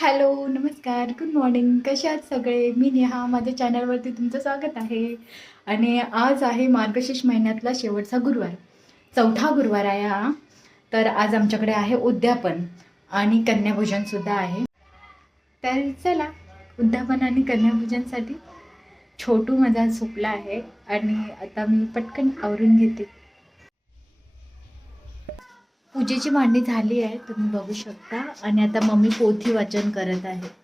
Hello, नमस्कार, good morning. कसे आहात सगळे? मी नेहा, माझ्या चॅनलवरती तुमचं स्वागत आहे. आणि आज आहे मार्गशीर्ष महिन्यातला शेवटचा गुरुवार, चौथा गुरुवार आहे हा. तर आज आमच्याकडे आहे उद्यापन आणि कन्यापूजनसुद्धा आहे. तर चला, उद्यापन आणि कन्यापूजनसाठी छोटू माझा झोपला आहे आणि आता मी पटकन आवरून घेते. पूजेची मांडणी झाली आहे, तुम्ही बघू शकता. आणि आता मम्मी पोथी वाचन करत आहे.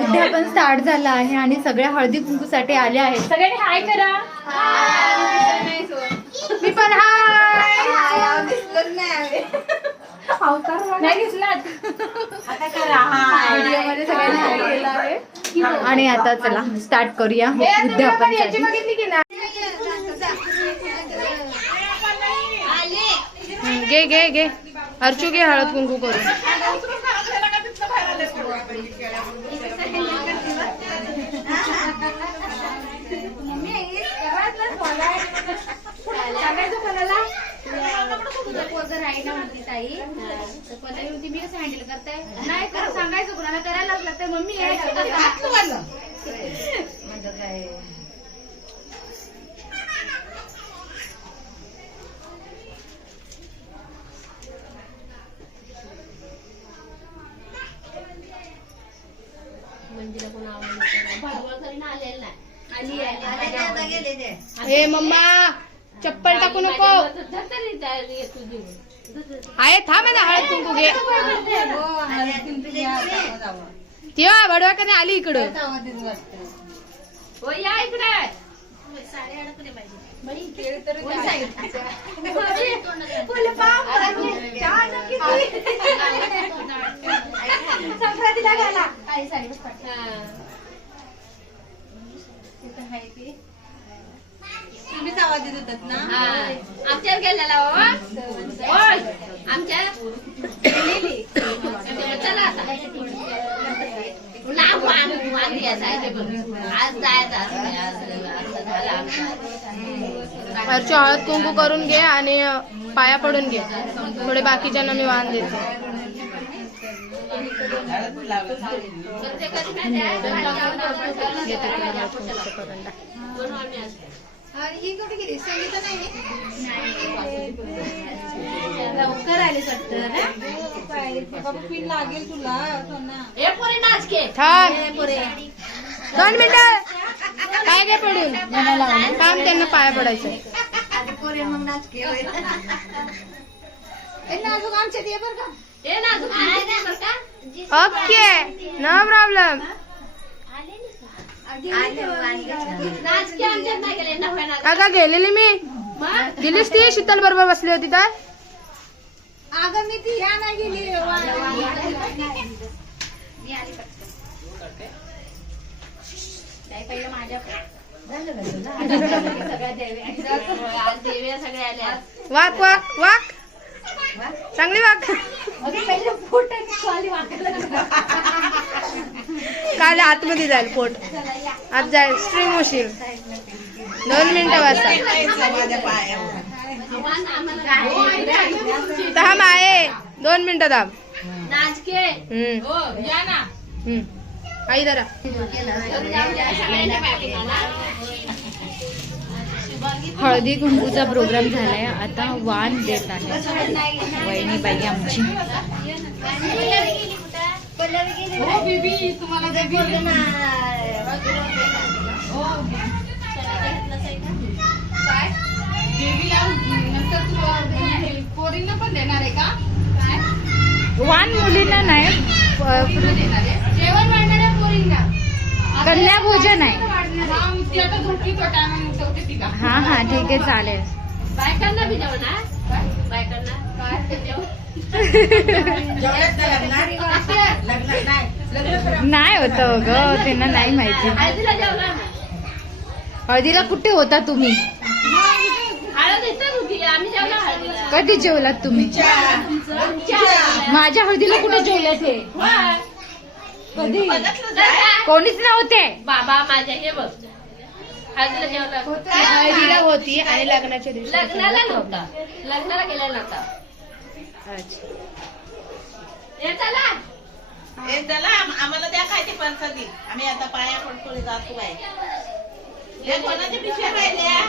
उद्यापन स्टार्ट झाला आहे आणि सगळ्या हळदी कुंकूसाठी आले आहेत. सगळ्यांनी हाय करा. मी पण हाय. नाही घेतला व्हिडिओमध्ये सगळ्यांनी हाय केला आहे. आणि आता चला स्टार्ट करूया उद्यापन. घे घे घे अर्चू, घे हळद कुंकू करून. मी कसं हँडल करताय नाही कर सांगायचं कुणाला करायलाच लागतंय. मम्मी म्हणजे काय मंदिरा कोण आवडलं आलेलं नाही. हे मम्मा चप्पल टाकू नको आहे. थांब ना, हळद कुंकू घे. तेव्हा बडवा कधी आली इकडं. हो या इकडे. संक्रांतीला घाला काही साडी तुम्हीच आवाज देत होतात ना. आमच्यावर गेलेला आमच्या चला आता आज घरची हळद कुंकू करून घे आणि पाया पडून घे. थोडे बाकीच्यांना मी वाहन देते. ही कुठे गेली? संगीता नाही लवकर आले पिन लागेल तुला. 2 मिनिटं काय घे पडून काम, त्यांना पाया पडायचं. मग नाचके नाजूक आमच्यात ये बरं का. Okay, no problem. अगं गेलेली मी. दिलीस ती शीतल बरोबर बसली होती तर. अगं मी ती या नाही गेली. वाक वाक वाक, चांगली वाक. काल आतमध्ये जाईल पोट. आत जाईल स्ट्रिंग होशील. 2 मिनिटं वाजता. थांब आहे 2 मिनिटं थांब. आई जरा हळदी कुंकूचा प्रोग्राम झालाय. आता वाण देत आहे वहिनीबाई आमची. पोरींना पण देणार आहे का वाण? मुलींना नाही, जेवण वाढणार आहे पोरींना. कन्यापूजन आहे. हा हा ठीक आहे, चालेल. बायकांना बी जेवणार. बायकांना लग्न नाही नाही होतं ग, त्यांना नाही माहिती. हळदीला जेवला ना. हळदीला कुठे होता तुम्ही? हळद इथं होती, आम्ही जेवला हळदीला. कधी जेवलात तुम्ही? माझ्या हळदीला कुठे जेवले ते? कधी? कोणीच नव्हते. बाबा माझ्या हे बघ हळदीला जेवला. हळदीला होती आणि लग्नाच्या दिवशी लग्नाला नव्हता, लग्नाला गेलेला नव्हता. हे चला. हे चला आम्हाला द्या खायची परसादी. आम्ही आता पाया पडतो जातो बाय. हे कोणाच्या पिशव्या राहिल्या?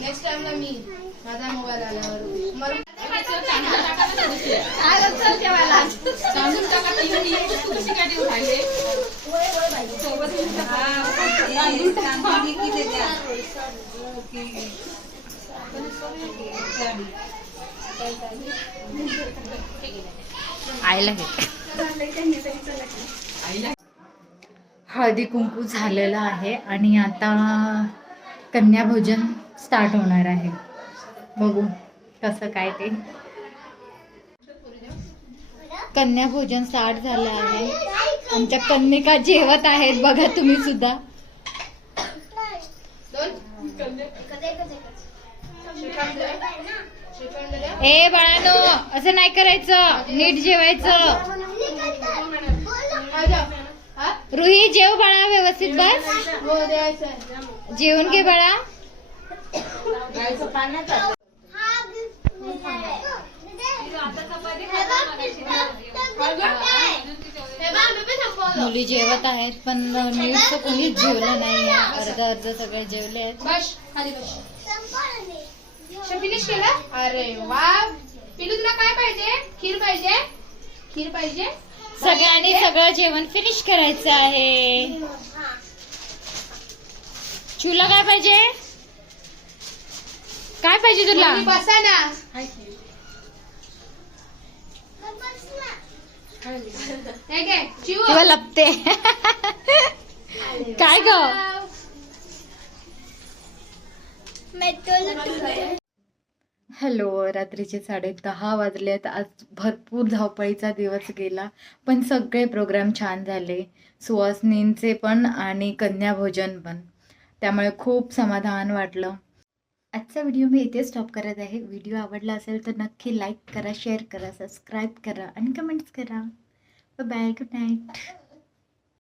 नेक्स्ट टाइमला मी माझा मोबाईल आल्यावर चल जेवायला. आईला घे. हळदी कुंकू झालेलं आहे आणि आता कन्याभोजन स्टार्ट होणार आहे. बघू कसं काय ते. कन्याभोजन स्टार्ट झालं आहे. आमच्या कन्यका जेवत आहेत बघा तुम्ही सुद्धा. ए बाळानो, असं नाही करायचं, नीट जेवायचं. रुही जेव बाळा, व्यवस्थित बस. हो द्यायचं. जेवून घे बाळा. मुली जेवत आहेत पण नीट कोणीच जेवलं नाही. अर्ध सगळे जेवले आहेत. बस खाली बस. फिनिश केलं. अरे वा. पिलू तुला काय पाहिजे? खीर पाहिजे? खीर पाहिजे? सगळ्यांनी सगळं जेवण फिनिश करायचं आहे. तुला काय पाहिजे? काय पाहिजे तुला? बसा ना. हे घे, चिऊ. किंवा लपते. काय ग? हॅलो, रात्रीचे 10:30 वाजलेत. आज भरपूर धावपळीचा दिवस गेला पण सगळे प्रोग्राम छान झाले. सुवासिनींचे पण आणि कन्याभोजन पण, त्यामुळे खूप समाधान वाटलं. आजचा व्हिडिओ मी इथे स्टॉप करत आहे. व्हिडिओ आवडला असेल तर नक्की लाईक करा, शेअर करा, सबस्क्राईब करा आणि कमेंट्स करा. Bye, good night.